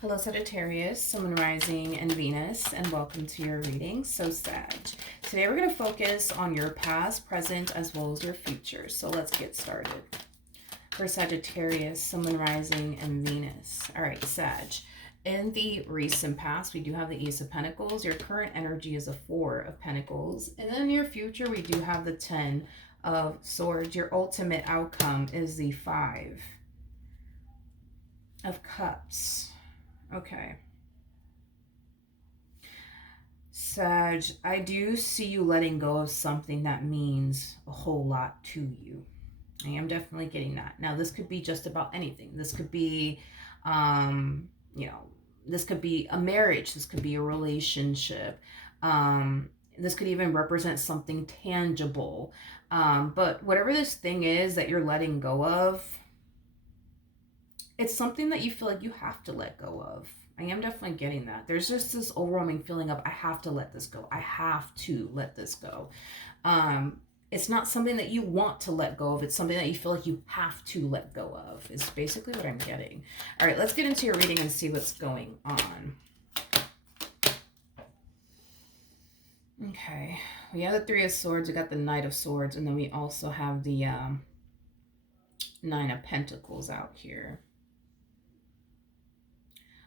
Hello, Sagittarius, Sun, Moon, Rising, and Venus, and welcome to your reading. So, Sag. Today we're going to focus on your past, present, as well as your future. So, let's get started. For Sagittarius, Sun, Moon, Rising, and Venus. All right, Sag. In the recent past, we do have the Ace of Pentacles. Your current energy is a Four of Pentacles. And in the near future, we do have the Ten of Swords. Your ultimate outcome is the Five of Cups. Okay. Sag, I do see you letting go of something that means a whole lot to you. I am definitely getting that. Now, this could be just about anything. This could be, you know, this could be a marriage. This could be a relationship. This could even represent something tangible. But whatever this thing is that you're letting go of, it's something that you feel like you have to let go of. I am definitely getting that. There's just this overwhelming feeling of I have to let this go. I have to let this go. It's not something that you want to let go of. It's something that you feel like you have to let go of. Is basically what I'm getting. All right, let's get into your reading and see what's going on. Okay, we have the Three of Swords. We got the Knight of Swords, and then we also have the Nine of Pentacles out here.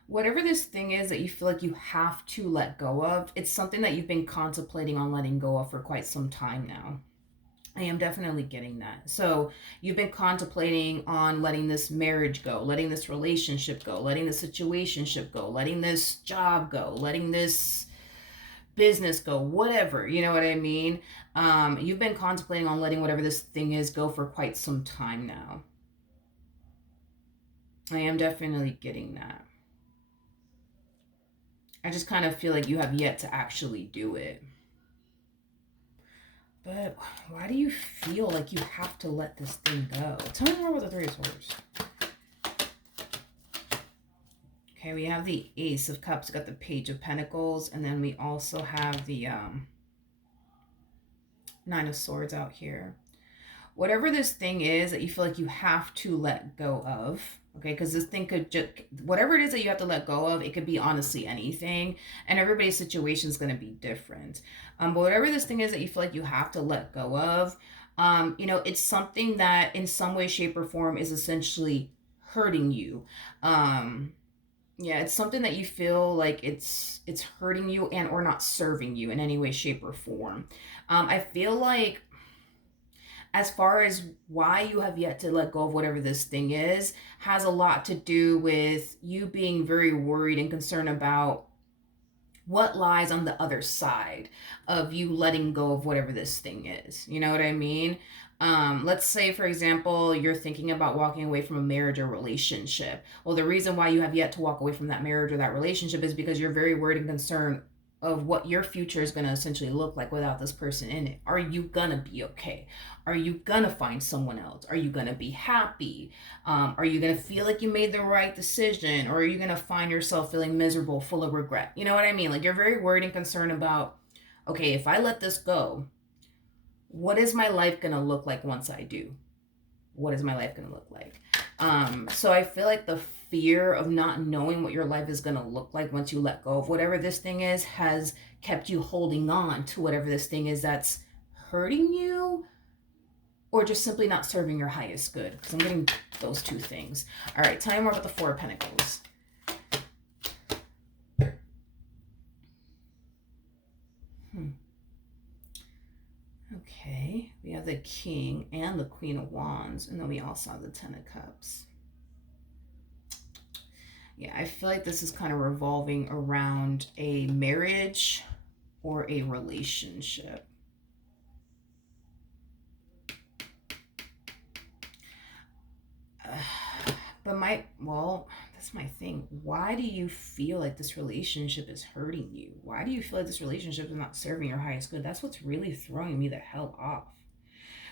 Whatever this thing is that you feel like you have to let go of, it's something that you've been contemplating on letting go of for quite some time now. I am definitely getting that. So you've been contemplating on letting this marriage go, letting this relationship go, letting this situationship go, letting this job go, letting this business go, whatever, you know what I mean? You've been contemplating on letting whatever this thing is go for quite some time now. I am definitely getting that. I just kind of feel like you have yet to actually do it. But why do you feel like you have to let this thing go? Tell me more about the Three of Swords. Okay, we have the Ace of Cups. We got the Page of Pentacles. And then we also have the Nine of Swords out here. Whatever this thing is that you feel like you have to let go of, okay, because this thing could just, whatever it is that you have to let go of, it could be honestly anything, and everybody's situation is going to be different. But whatever this thing is that you feel like you have to let go of, it's something that in some way, shape, or form is essentially hurting you. Yeah, it's something that you feel like it's hurting you and or not serving you in any way, shape, or form. I feel like as far as why you have yet to let go of whatever this thing is, has a lot to do with you being very worried and concerned about what lies on the other side of you letting go of whatever this thing is. You know what I mean? Let's say, for example, you're thinking about walking away from a marriage or relationship. Well, the reason why you have yet to walk away from that marriage or that relationship is because you're very worried and concerned of what your future is going to essentially look like without this person in it. Are you going to be okay? Are you going to find someone else? Are you going to be happy? Are you going to feel like you made the right decision? Or are you going to find yourself feeling miserable, full of regret? You know what I mean? Like, you're very worried and concerned about, okay, if I let this go, what is my life going to look like once I do? What is my life going to look like? So I feel like the fear of not knowing what your life is going to look like once you let go of whatever this thing is has kept you holding on to whatever this thing is that's hurting you or just simply not serving your highest good. Because I'm getting those two things. All right, tell me more about the Four of Pentacles. Okay, we have the King and the Queen of Wands, and then we also have the Ten of Cups. Yeah, I feel like this is kind of revolving around a marriage or a relationship. But that's my thing. Why do you feel like this relationship is hurting you? Why do you feel like this relationship is not serving your highest good? That's what's really throwing me the hell off.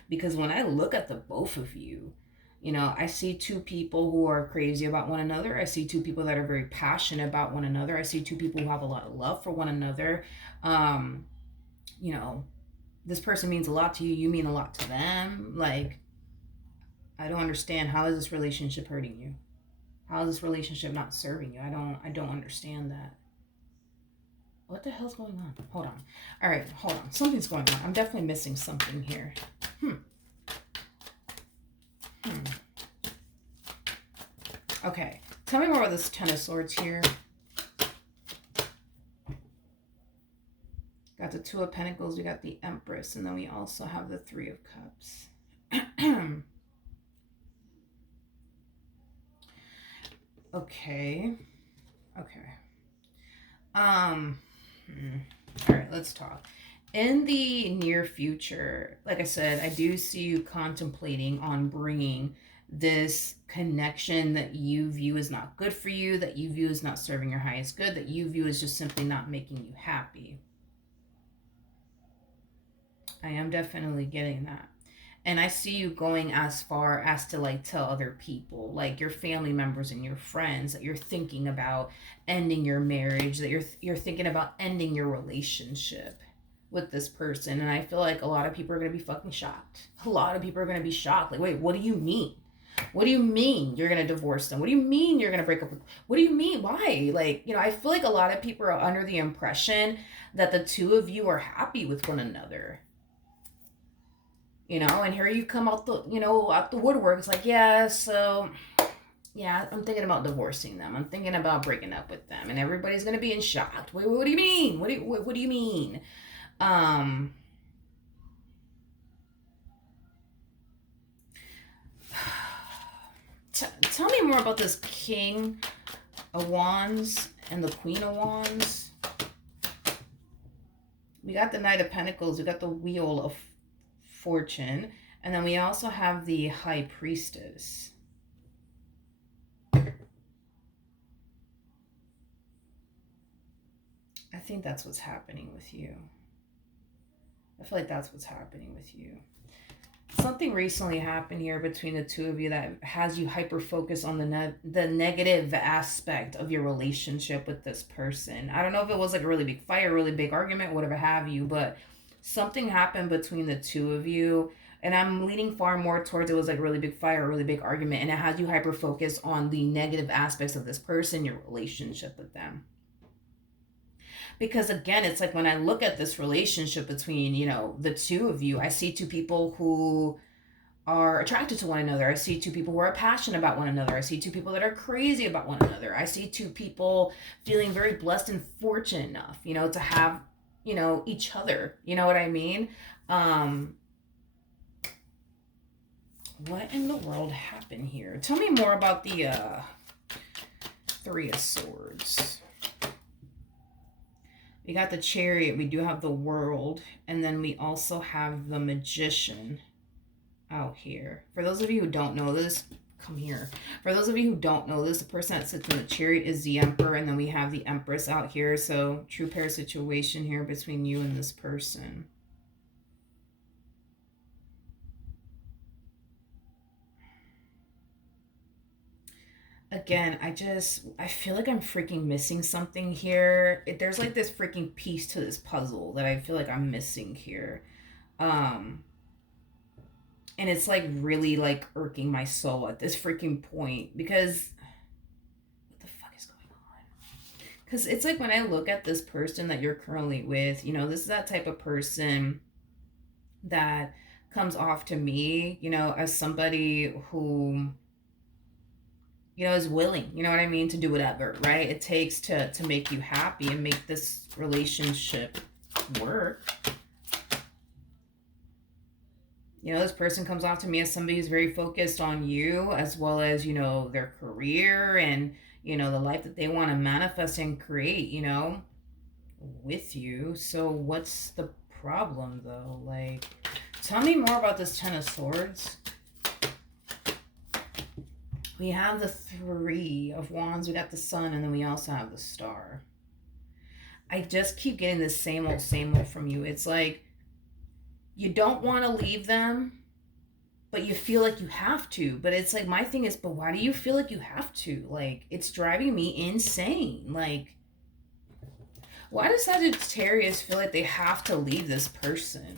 Because when I look at the both of you, I see two people who are crazy about one another. I see two people that are very passionate about one another. I see two people who have a lot of love for one another. This person means a lot to you. You mean a lot to them. Like, I don't understand. How is this relationship hurting you? How is this relationship not serving you? I don't understand that. What the hell's going on? Hold on. All right, hold on. Something's going on. I'm definitely missing something here. Hmm. Hmm. Okay. Tell me more about this Ten of Swords here. Got the Two of Pentacles. We got the Empress. And then we also have the Three of Cups. Okay. Okay. All right, let's talk. In the near future, like I said, I do see you contemplating on bringing this connection that you view as not good for you, that you view as not serving your highest good, that you view as just simply not making you happy. I am definitely getting that. And I see you going as far as to like tell other people, like your family members and your friends, that you're thinking about ending your marriage, that you're thinking about ending your relationship with this person. And I feel like a lot of people are going to be fucking shocked. A lot of people are going to be shocked. Like, wait, what do you mean? What do you mean you're going to divorce them? What do you mean you're going to break up with? What do you mean? Why? Like, I feel like a lot of people are under the impression that the two of you are happy with one another. And here you come out the woodwork. It's like, yeah, so yeah, I'm thinking about divorcing them. I'm thinking about breaking up with them, and everybody's gonna be in shock. Wait, what do you mean? What do you mean? Tell me more about this King of Wands and the Queen of Wands. We got the Knight of Pentacles. We got the Wheel of Fortune, and then we also have the High Priestess. I think that's what's happening with you. I feel like that's what's happening with you. Something recently happened here between the two of you that has you hyper focused on the negative aspect of your relationship with this person. I don't know if it was like a really big fight, a really big argument, whatever have you, but something happened between the two of you, and I'm leaning far more towards it was like a really big fight or a really big argument, and it has you hyper focused on the negative aspects of this person, your relationship with them. Because again, it's like when I look at this relationship between, the two of you, I see two people who are attracted to one another. I see two people who are passionate about one another. I see two people that are crazy about one another. I see two people feeling very blessed and fortunate enough, to have each other. You know what I mean? What in the world happened here? Tell me more about the Three of Swords. We got the Chariot. We do have the World. And then we also have the Magician out here. For those of you who don't know this, come here. For those of you who don't know this, the person that sits in the Chariot is the Emperor, and then we have the Empress out here. So true pair situation here between you and this person. Again, I feel like I'm freaking missing something here. There's like this freaking piece to this puzzle that I feel like I'm missing here. And it's like really like irking my soul at this freaking point, because what the fuck is going on? Because it's like when I look at this person that you're currently with, this is that type of person that comes off to me, as somebody who is willing, you know what I mean, to do whatever, right? It takes to make you happy and make this relationship work. This person comes off to me as somebody who's very focused on you, as well as, their career and, the life that they want to manifest and create, with you. So what's the problem though? Like, tell me more about this Ten of Swords. We have the Three of Wands, we got the Sun, and then we also have the Star. I just keep getting the same old from you. It's like you don't want to leave them, but you feel like you have to. But it's like, my thing is, but why do you feel like you have to? Like, it's driving me insane. Like, why does Sagittarius feel like they have to leave this person?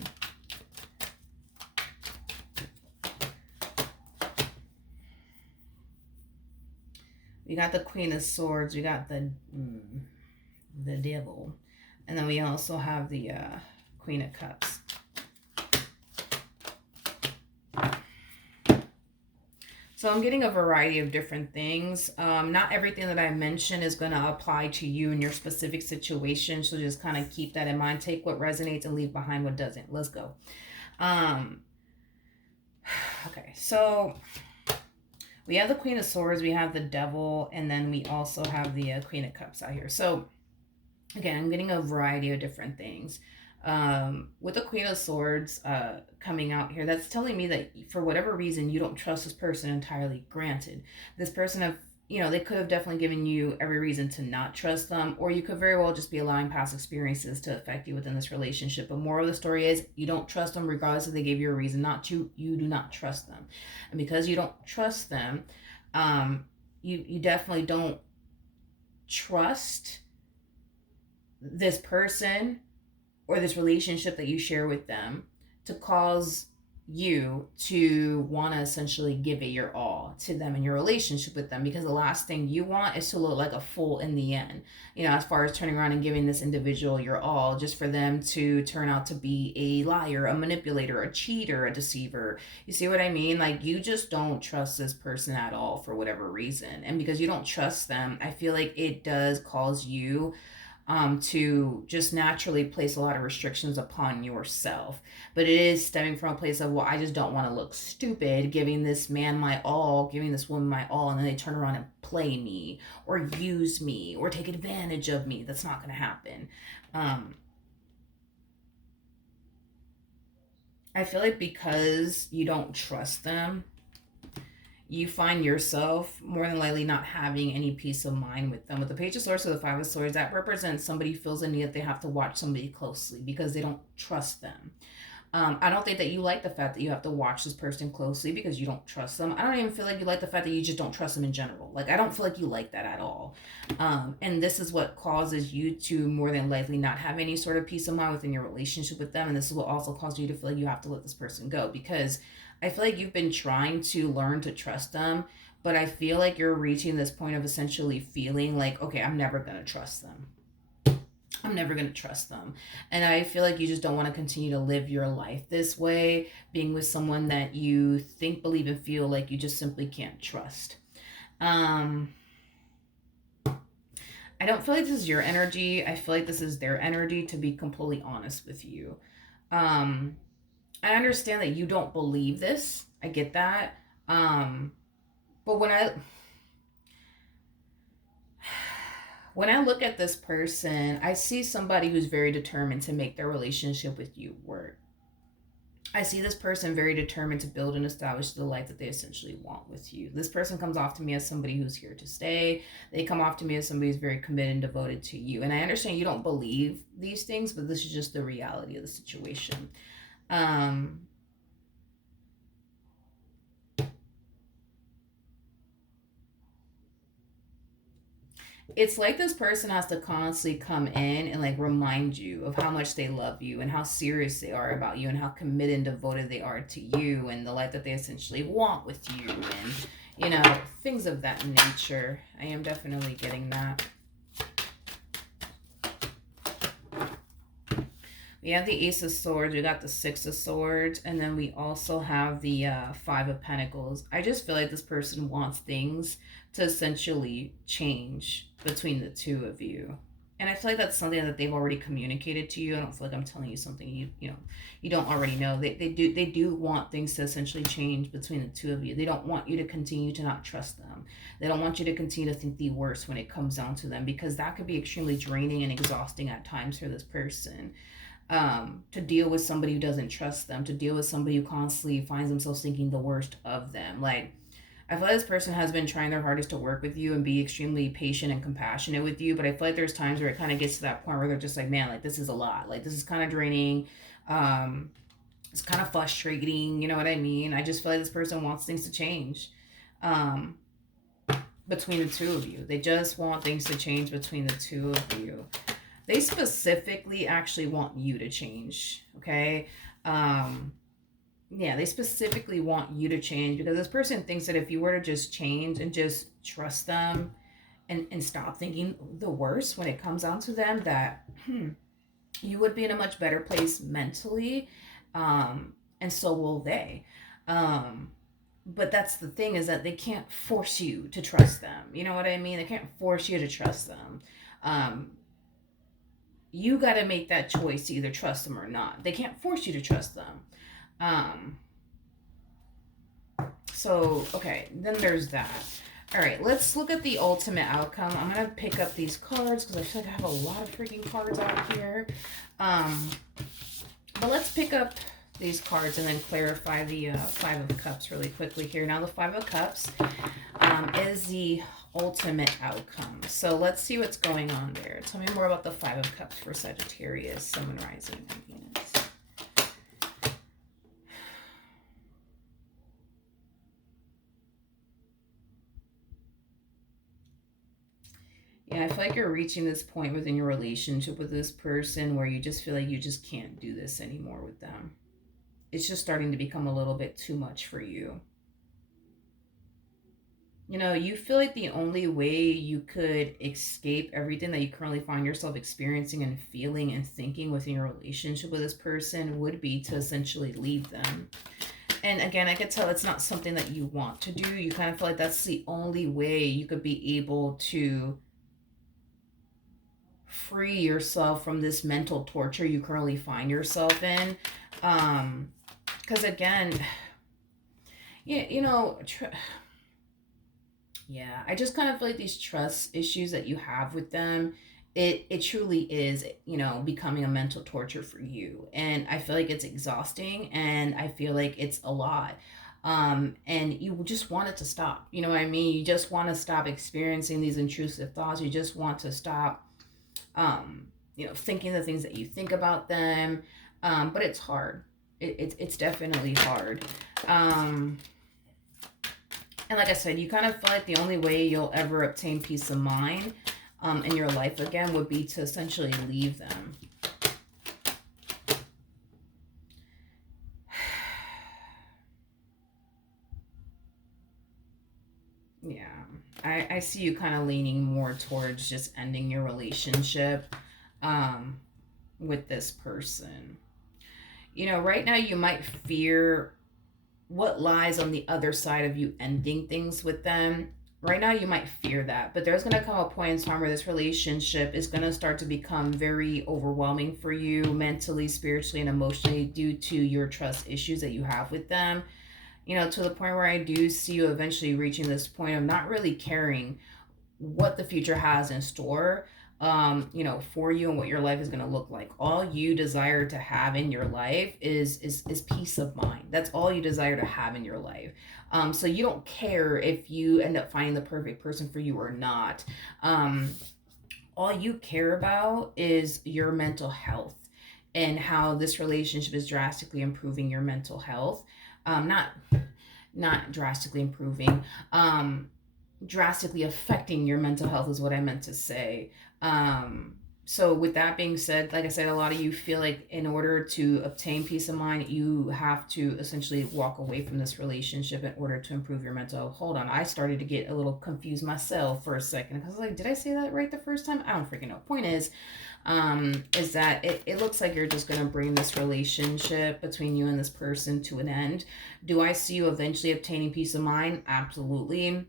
We got the Queen of Swords. We got the Devil. And then we also have the Queen of Cups. So I'm getting a variety of different things. Not everything that I mentioned is going to apply to you in your specific situation. So just kind of keep that in mind. Take what resonates and leave behind what doesn't. Let's go. Okay, so we have the Queen of Swords, we have the Devil, and then we also have the Queen of Cups out here. So again, I'm getting a variety of different things. With the Queen of Swords coming out here, that's telling me that for whatever reason you don't trust this person entirely. Granted, this person have, you know, they could have definitely given you every reason to not trust them, or you could very well just be allowing past experiences to affect you within this relationship. But moral of the story is you don't trust them regardless if they gave you a reason not to. You do not trust them, and because you don't trust them, you definitely don't trust this person or this relationship that you share with them to cause you to want to essentially give it your all to them in your relationship with them, because the last thing you want is to look like a fool in the end, you know, as far as turning around and giving this individual your all just for them to turn out to be a liar, a manipulator, a cheater, a deceiver. You see what I mean? Like, you just don't trust this person at all for whatever reason, and because you don't trust them, I feel like it does cause you to just naturally place a lot of restrictions upon yourself. But it is stemming from a place of, well, I just don't want to look stupid giving this man my all, giving this woman my all, and then they turn around and play me or use me or take advantage of me. That's not going to happen. I feel like because you don't trust them, you find yourself more than likely not having any peace of mind with them. With the Page of Swords or the Five of Swords, that represents somebody feels a need that they have to watch somebody closely because they don't trust them. I don't think that you like the fact that you have to watch this person closely because you don't trust them. I don't even feel like you like the fact that you just don't trust them in general. Like, I don't feel like you like that at all. And this is what causes you to more than likely not have any sort of peace of mind within your relationship with them. And this is what also causes you to feel like you have to let this person go, because I feel like you've been trying to learn to trust them, but I feel like you're reaching this point of essentially feeling like, okay, I'm never going to trust them. I'm never going to trust them. And I feel like you just don't want to continue to live your life this way, being with someone that you think, believe, and feel like you just simply can't trust. I don't feel like this is your energy. I feel like this is their energy, to be completely honest with you. Um, I understand that you don't believe this. I get that. But when I look at this person, I see somebody who's very determined to make their relationship with you work. I see this person very determined to build and establish the life that they essentially want with you. This person comes off to me as somebody who's here to stay. They come off to me as somebody who's very committed and devoted to you. And I understand you don't believe these things, but this is just the reality of the situation. It's like this person has to constantly come in and like remind you of how much they love you and how serious they are about you and how committed and devoted they are to you and the life that they essentially want with you, and, you know, things of that nature. I am definitely getting that. We have the Ace of Swords, we got the Six of Swords, and then we also have the Five of Pentacles. I just feel like this person wants things to essentially change between the two of you. And I feel like that's something that they've already communicated to you. I don't feel like I'm telling you something you don't already know. They do want things to essentially change between the two of you. They don't want you to continue to not trust them. They don't want you to continue to think the worst when it comes down to them, because that could be extremely draining and exhausting at times for this person. To deal with somebody who doesn't trust them, to deal with somebody who constantly finds themselves thinking the worst of them. Like, I feel like this person has been trying their hardest to work with you and be extremely patient and compassionate with you, but I feel like there's times where it kind of gets to that point where they're just like, man, like, this is a lot. Like, this is kind of draining. It's kind of frustrating. You know what I mean? I just feel like this person wants things to change. Between the two of you. They just want things to change between the two of you. They specifically actually want you to change, okay? Yeah, they specifically want you to change because this person thinks that if you were to just change and just trust them and stop thinking the worst when it comes down to them, that you would be in a much better place mentally. And so will they. Um, but that's the thing, is that they can't force you to trust them. You know what I mean? They can't force you to trust them. Um, you got to make that choice to either trust them or not. They can't force you to trust them. Um, so, okay, then there's that. All right, let's look at the ultimate outcome. I'm going to pick up these cards because I feel like I have a lot of freaking cards out here. Um, but let's pick up these cards and then clarify the Five of Cups really quickly here. Now, the Five of Cups is the ultimate outcome. So let's see what's going on there. Tell me more about the Five of Cups for Sagittarius, Sun, Moon, Rising, and Venus. Yeah, I feel like you're reaching this point within your relationship with this person where you just feel like you just can't do this anymore with them. It's just starting to become a little bit too much for you. You know, you feel like the only way you could escape everything that you currently find yourself experiencing and feeling and thinking within your relationship with this person would be to essentially leave them. And again, I could tell it's not something that you want to do. You kind of feel like that's the only way you could be able to free yourself from this mental torture you currently find yourself in. Because again, yeah, you know, yeah, I just kind of feel like these trust issues that you have with them, it truly is, you know, becoming a mental torture for you. And I feel like it's exhausting and I feel like it's a lot. And you just want it to stop. You know what I mean? You just want to stop experiencing these intrusive thoughts. You just want to stop you know, thinking the things that you think about them. But it's hard. It's definitely hard. And like I said, you kind of feel like the only way you'll ever obtain peace of mind in your life again would be to essentially leave them. Yeah, I see you kind of leaning more towards just ending your relationship with this person. You know, right now you might fear what lies on the other side of you ending things with them. Right now you might fear that, but there's going to come a point in time where this relationship is going to start to become very overwhelming for you mentally, spiritually, and emotionally due to your trust issues that you have with them. You know, to the point where I do see you eventually reaching this point of not really caring what the future has in store, you know, for you and what your life is going to look like. All you desire to have in your life is peace of mind. That's all you desire to have in your life. So you don't care if you end up finding the perfect person for you or not. All you care about is your mental health and how this relationship is drastically improving your mental health. Not drastically improving. Drastically affecting your mental health is what I meant to say. So with that being said, like I said, a lot of you feel like in order to obtain peace of mind, you have to essentially walk away from this relationship in order to improve your mental health. Hold on, I started to get a little confused myself for a second because I was like, did I say that right the first time? I don't freaking know. Point is that it looks like you're just going to bring this relationship between you and this person to an end. Do I see you eventually obtaining peace of mind? Absolutely.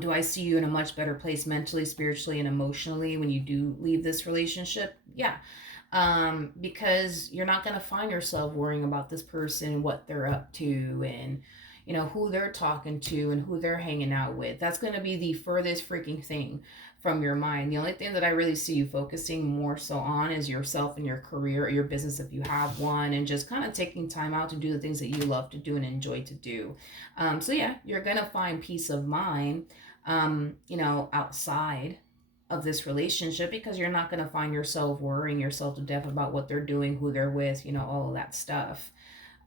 Do I see you in a much better place mentally, spiritually, and emotionally when you do leave this relationship? Yeah. Because you're not going to find yourself worrying about this person, what they're up to, and, you know, who they're talking to and who they're hanging out with. That's going to be the furthest freaking thing from your mind. The only thing that I really see you focusing more so on is yourself and your career or your business if you have one, and just kind of taking time out to do the things that you love to do and enjoy to do. So yeah, you're gonna find peace of mind, you know, outside of this relationship because you're not gonna find yourself worrying yourself to death about what they're doing, who they're with, you know, all of that stuff.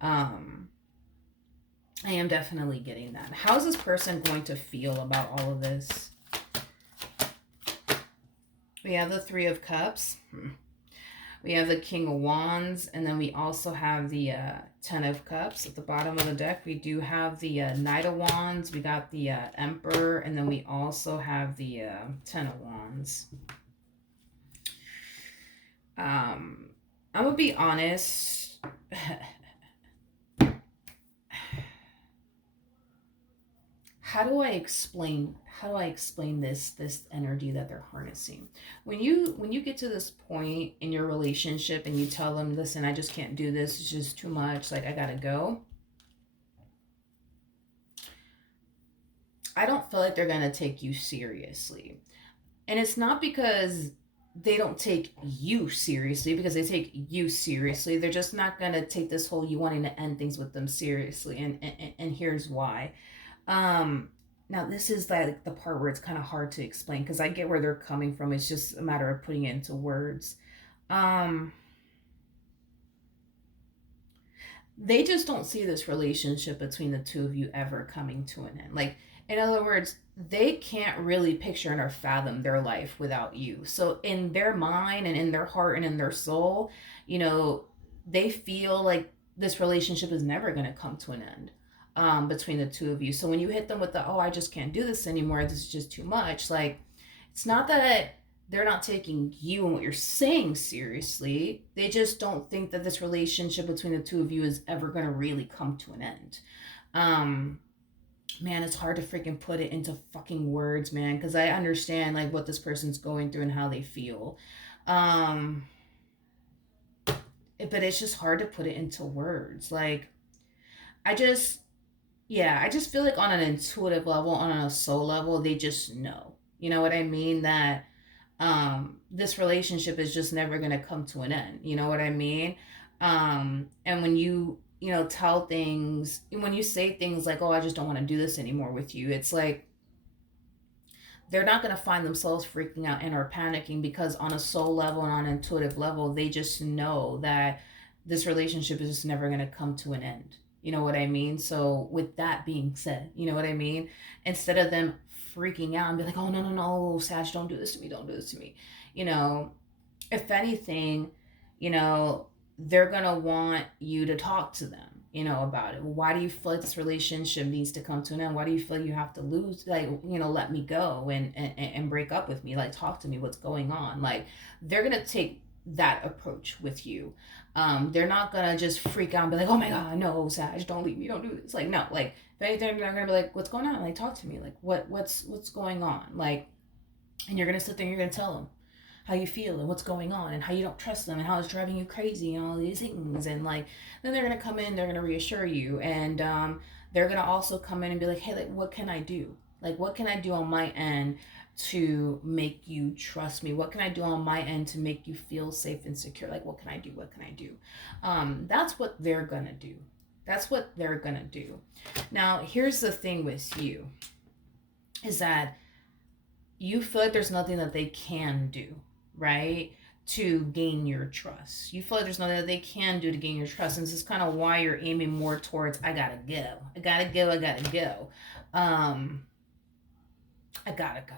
Um, I am definitely getting that. How is this person going to feel about all of this? We have the Three of Cups. We have the King of Wands, and then we also have the Ten of Cups. At the bottom of the deck, we do have the Knight of Wands. We got the Emperor, and then we also have the Ten of Wands. I'm gonna be honest. How do I explain this energy that they're harnessing? When you get to this point in your relationship and you tell them, listen, I just can't do this, it's just too much, like I gotta go. I don't feel like they're gonna take you seriously. And it's not because they don't take you seriously, because they take you seriously. They're just not gonna take this whole you wanting to end things with them seriously. And here's why. Now this is like the part where it's kind of hard to explain, because I get where they're coming from. It's just a matter of putting it into words. They just don't see this relationship between the two of you ever coming to an end. Like, in other words, they can't really picture or fathom their life without you. So in their mind and in their heart and in their soul, they feel like this relationship is never going to come to an end between the two of you. So when you hit them with the, oh, I just can't do this anymore, this is just too much, like, it's not that they're not taking you and what you're saying seriously. They just don't think that this relationship between the two of you is ever going to really come to an end. Man, it's hard to freaking put it into fucking words, man, because I understand like what this person's going through and how they feel. But it's just hard to put it into words. Like, I just feel like on an intuitive level, on a soul level, they just know. You know what I mean? That this relationship is just never going to come to an end. You know what I mean? And when you tell things, when you say things like, oh, I just don't want to do this anymore with you, it's like they're not going to find themselves freaking out and or panicking, because on a soul level and on an intuitive level, they just know that this relationship is just never going to come to an end. You know what I mean? So with that being said, you know what I mean? Instead of them freaking out and be like, oh, no, Sag, don't do this to me. Don't do this to me. If anything, they're going to want you to talk to them, about it. Why do you feel like this relationship needs to come to an end? Why do you feel you have to lose, like, let me go and break up with me? Like, talk to me. What's going on? Like, they're going to take that approach with you. They're not gonna just freak out and be like, oh my god, no, Sag, don't leave me, don't do this. Like, no, like, if anything, they're gonna be like, what's going on? Like, talk to me. Like, what's going on? Like, and you're gonna sit there and you're gonna tell them how you feel and what's going on and how you don't trust them and how it's driving you crazy and all these things. And like, then they're gonna come in, they're gonna reassure you, and they're gonna also come in and be like, hey, like, what can I do? Like, what can I do on my end to make you trust me? What can I do on my end to make you feel safe and secure? Like, what can I do? What can I do? That's what they're gonna do. That's what they're gonna do. Now, here's the thing with you, is that you feel like there's nothing that they can do, right, to gain your trust. You feel like there's nothing that they can do to gain your trust. And this is kind of why you're aiming more towards, I gotta go. I gotta go. I gotta go. I gotta go.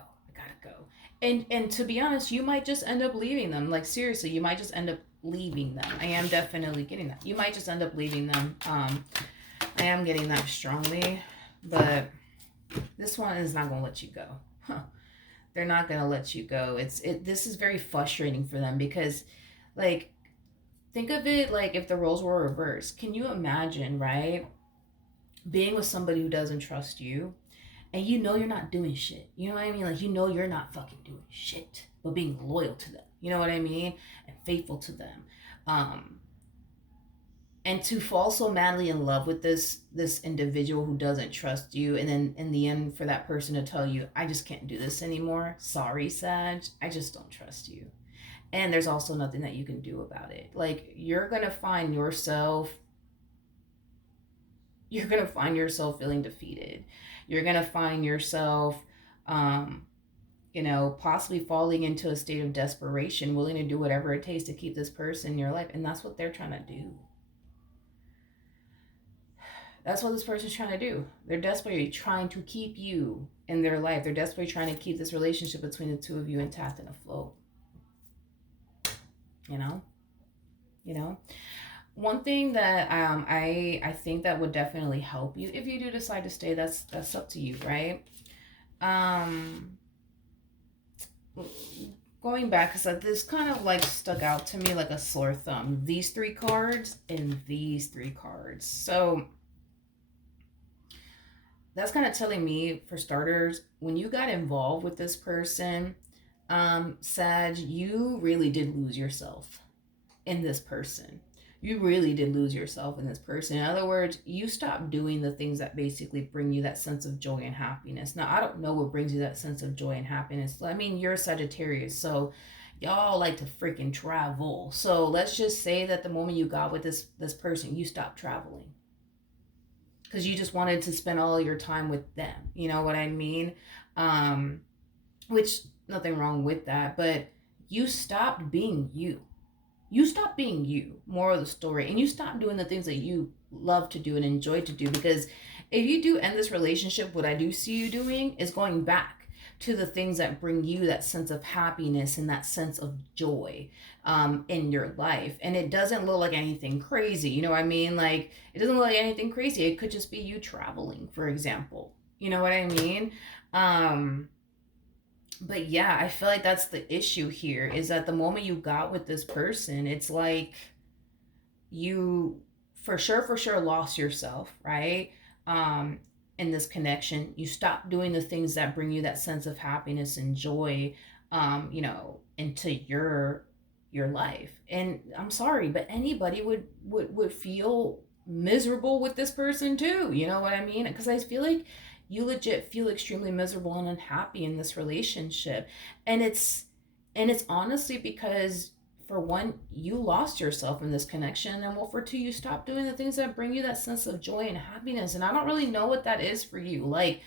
And to be honest, you might just end up leaving them. Like, seriously, you might just end up leaving them. I am definitely getting that. You might just end up leaving them. I am getting that strongly, but this one is not gonna let you go. They're not gonna let you go. This is very frustrating for them, because, like, think of it like if the roles were reversed. Can you imagine, right, being with somebody who doesn't trust you, and you're not doing shit. You know what I mean? Like, you're not fucking doing shit, but being loyal to them. You know what I mean? And faithful to them. And to fall so madly in love with this individual who doesn't trust you, and then in the end for that person to tell you, I just can't do this anymore. Sorry, Sag, I just don't trust you. And there's also nothing that you can do about it. Like, you're gonna find yourself feeling defeated. You're going to find yourself, possibly falling into a state of desperation, willing to do whatever it takes to keep this person in your life. And that's what they're trying to do. That's what this person's trying to do. They're desperately trying to keep you in their life. They're desperately trying to keep this relationship between the two of you intact and afloat. you know. One thing that I think that would definitely help you if you do decide to stay, that's up to you, right? Um Going back, because this kind of like stuck out to me like a sore thumb. These three cards and these three cards. So that's kind of telling me, for starters, when you got involved with this person, Sag, you really did lose yourself in this person. You really did lose yourself in this person. In other words, you stopped doing the things that basically bring you that sense of joy and happiness. Now, I don't know what brings you that sense of joy and happiness. I mean, you're a Sagittarius, so y'all like to freaking travel. So let's just say that the moment you got with this person, you stopped traveling because you just wanted to spend all your time with them. You know what I mean? Um, which nothing wrong with that, but you stopped being you. You stop being you, moral of the story, and you stop doing the things that you love to do and enjoy to do. Because if you do end this relationship, what I do see you doing is going back to the things that bring you that sense of happiness and that sense of joy in your life. And it doesn't look like anything crazy. You know what I mean? Like, it doesn't look like anything crazy. It could just be you traveling, for example. You know what I mean? Um, but yeah, I feel like that's the issue here, is that the moment you got with this person, it's like you for sure lost yourself, right? um in this connection, you stop doing the things that bring you that sense of happiness and joy, into your life. And I'm sorry, but anybody would feel miserable with this person too, you know what I mean? Because I feel like you legit feel extremely miserable and unhappy in this relationship. And it's honestly because, for one, you lost yourself in this connection, and well, for two, you stopped doing the things that bring you that sense of joy and happiness. And I don't really know what that is for you. Like,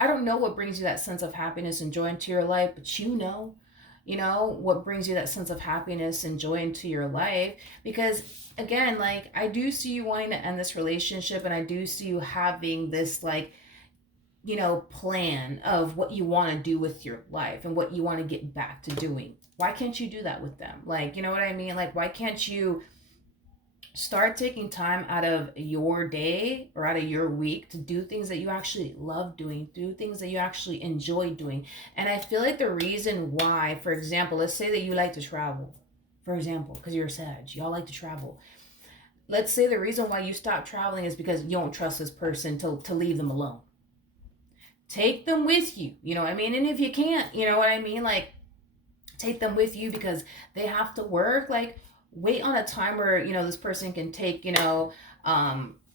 I don't know what brings you that sense of happiness and joy into your life, but what brings you that sense of happiness and joy into your life. Because again, like, I do see you wanting to end this relationship, and I do see you having this, like, plan of what you want to do with your life and what you want to get back to doing. Why can't you do that with them? Like, you know what I mean? Like, why can't you start taking time out of your day or out of your week to do things that you actually love doing, do things that you actually enjoy doing? And I feel like the reason why, for example, let's say that you like to travel, for example, because you're a Sag, y'all like to travel. Let's say the reason why you stop traveling is because you don't trust this person to leave them alone. Take them with you, you know what I mean? And if you can't, you know what I mean? Like, take them with you because they have to work. Like, wait on a time where, this person can take, a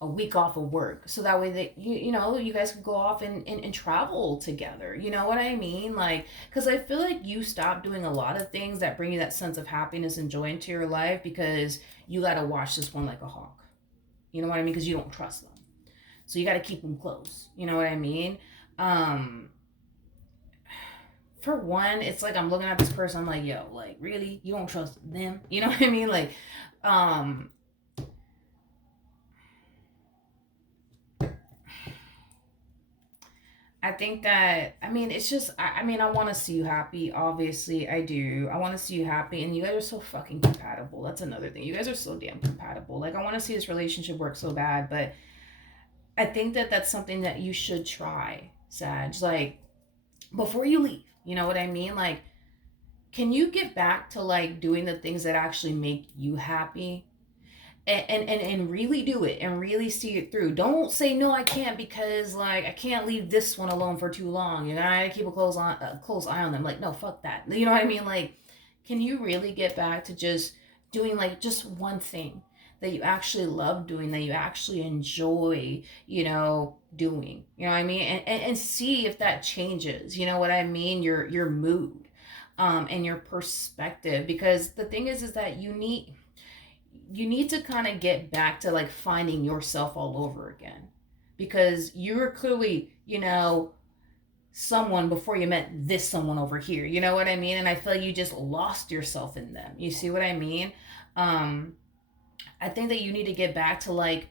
week off of work. So that way that, you guys can go off and travel together. You know what I mean? Like, because I feel like you stop doing a lot of things that bring you that sense of happiness and joy into your life because you got to watch this one like a hawk. You know what I mean? Because you don't trust them. So you got to keep them close. You know what I mean? Um, for one, it's like I'm looking at this person, I'm like, yo, like, really? You don't trust them? You know what I mean? Like, um, I think that, I mean, it's just, I mean, I want to see you happy. Obviously, I do. I want to see you happy. And you guys are so fucking compatible. That's another thing. You guys are so damn compatible. Like, I want to see this relationship work so bad. But I think that that's something that you should try, Sag. Like, before you leave. You know what I mean? Like, can you get back to, like, doing the things that actually make you happy? And really do it and really see it through. Don't say no, I can't, because, like, I can't leave this one alone for too long. I keep a close eye on them. Like, no, fuck that. You know what I mean? Like, can you really get back to just doing, like, just one thing that you actually love doing, that you actually enjoy, doing? You know what I mean? And see if that changes. You know what I mean? Your mood, and your perspective. Because the thing is that you need to kind of get back to, like, finding yourself all over again, because you were clearly, someone before you met this someone over here. You know what I mean? And I feel like you just lost yourself in them. You see what I mean? um I think that you need to get back to, like,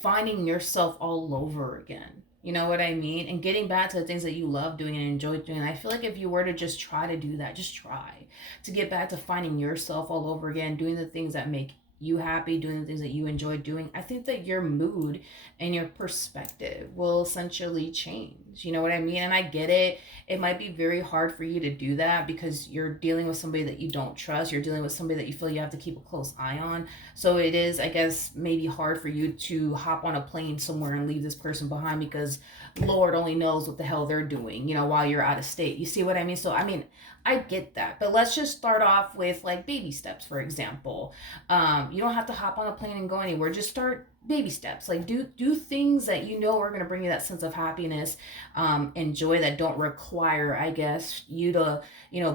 finding yourself all over again. You know what I mean? And getting back to the things that you love doing and enjoy doing. I feel like if you were to just try to do that, just try to get back to finding yourself all over again, doing the things that make you happy, doing the things that you enjoy doing, I think that your mood and your perspective will essentially change. You know what I mean? And I get it. It might be very hard for you to do that because you're dealing with somebody that you don't trust. You're dealing with somebody that you feel you have to keep a close eye on. So it is, I guess, maybe hard for you to hop on a plane somewhere and leave this person behind because Lord only knows what the hell they're doing, while you're out of state. You see what I mean? So, I mean, I get that. But let's just start off with like baby steps, for example. You don't have to hop on a plane and go anywhere. Just start baby steps. Like do things that you know are going to bring you that sense of happiness and joy that don't require, I guess, you to,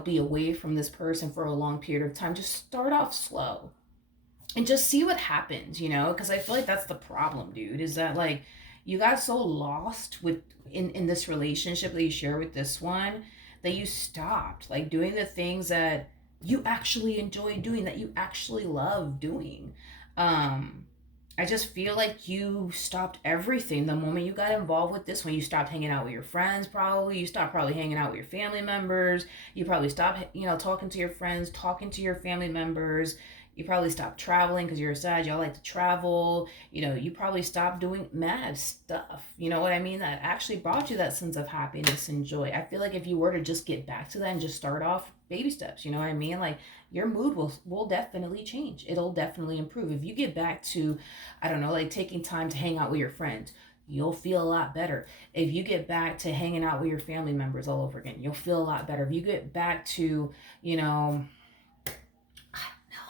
be away from this person for a long period of time. Just start off slow and just see what happens, because I feel like that's the problem, dude, is that like you got so lost with in this relationship that you share with this one that you stopped like doing the things that you actually enjoy doing, that you actually love doing. um I just feel like you stopped everything the moment you got involved with this one. You stopped hanging out with your friends, probably. You stopped probably hanging out with your family members. You probably stopped, talking to your friends, talking to your family members. You probably stopped traveling because you're sad. Y'all like to travel. You probably stopped doing mad stuff. You know what I mean? That actually brought you that sense of happiness and joy. I feel like if you were to just get back to that and just start off baby steps, you know what I mean? Like your mood will definitely change. It'll definitely improve. If you get back to, I don't know, like taking time to hang out with your friends, you'll feel a lot better. If you get back to hanging out with your family members all over again, you'll feel a lot better. If you get back to, I don't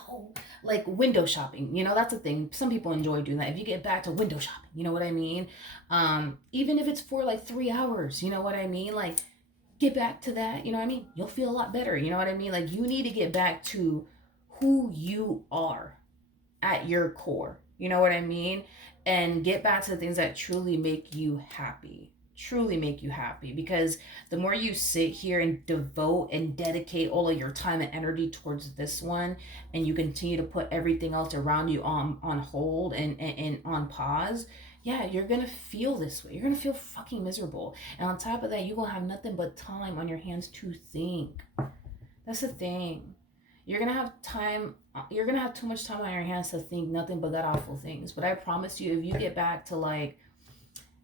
know, like window shopping, that's a thing. Some people enjoy doing that. If you get back to window shopping, you know what I mean? Even if it's for like 3 hours, you know what I mean? Like get back to that, you know what I mean? You'll feel a lot better, you know what I mean? Like you need to get back to who you are at your core, you know what I mean? And get back to the things that truly make you happy. Truly make you happy, because the more you sit here and devote and dedicate all of your time and energy towards this one, and you continue to put everything else around you on hold and on pause, yeah, you're gonna feel this way. You're gonna feel fucking miserable. And on top of that, you're gonna have nothing but time on your hands to think. That's the thing. You're gonna have time, you're gonna have too much time on your hands to think nothing but god awful things. But I promise you, if you get back to like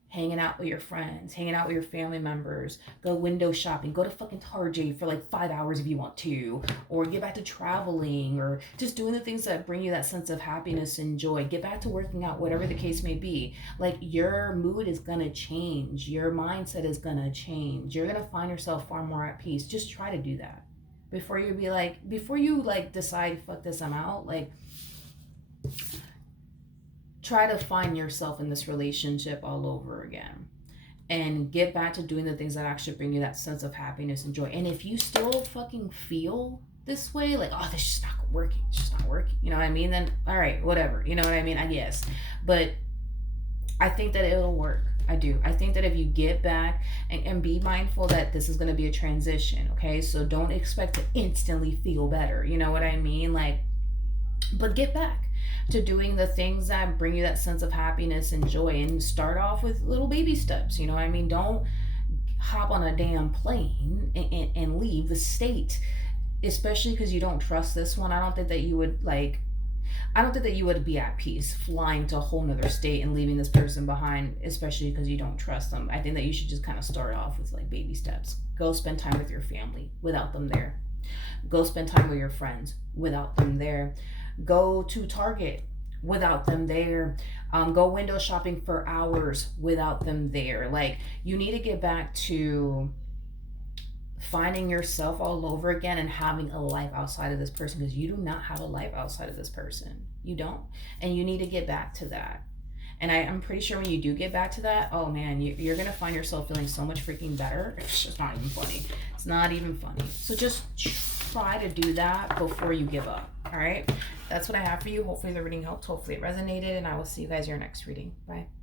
hanging out with your friends, hanging out with your family members, go window shopping, go to fucking Target for like 5 hours if you want to, or get back to traveling, or just doing the things that bring you that sense of happiness and joy. Get back to working out, whatever the case may be. Like your mood is gonna change, your mindset is gonna change. You're gonna find yourself far more at peace. Just try to do that before you decide, fuck this, I'm out. Like try to find yourself in this relationship all over again and get back to doing the things that actually bring you that sense of happiness and joy. And if you still fucking feel this way, like, oh, this is just not working, it's just not working, you know what I mean? Then, all right, whatever, you know what I mean? I guess. But I think that it'll work. I do. I think that if you get back and be mindful that this is going to be a transition, okay? So don't expect to instantly feel better, you know what I mean? Like, but get back to doing the things that bring you that sense of happiness and joy, and start off with little baby steps, you know what I mean? Don't hop on a damn plane and leave the state, especially because you don't trust this one. I don't think that you would be at peace flying to a whole nother state and leaving this person behind, especially because you don't trust them. I think that you should just kind of start off with like baby steps. Go spend time with your family without them there. Go spend time with your friends without them there. Go to Target without them there. Go window shopping for hours without them there. Like, you need to get back to finding yourself all over again and having a life outside of this person, because you do not have a life outside of this person. You don't. And you need to get back to that. And I'm pretty sure when you do get back to that, oh man, you're going to find yourself feeling so much freaking better. It's just not even funny. It's not even funny. So just try to do that before you give up. All right? That's what I have for you. Hopefully the reading helped. Hopefully it resonated. And I will see you guys in your next reading. Bye.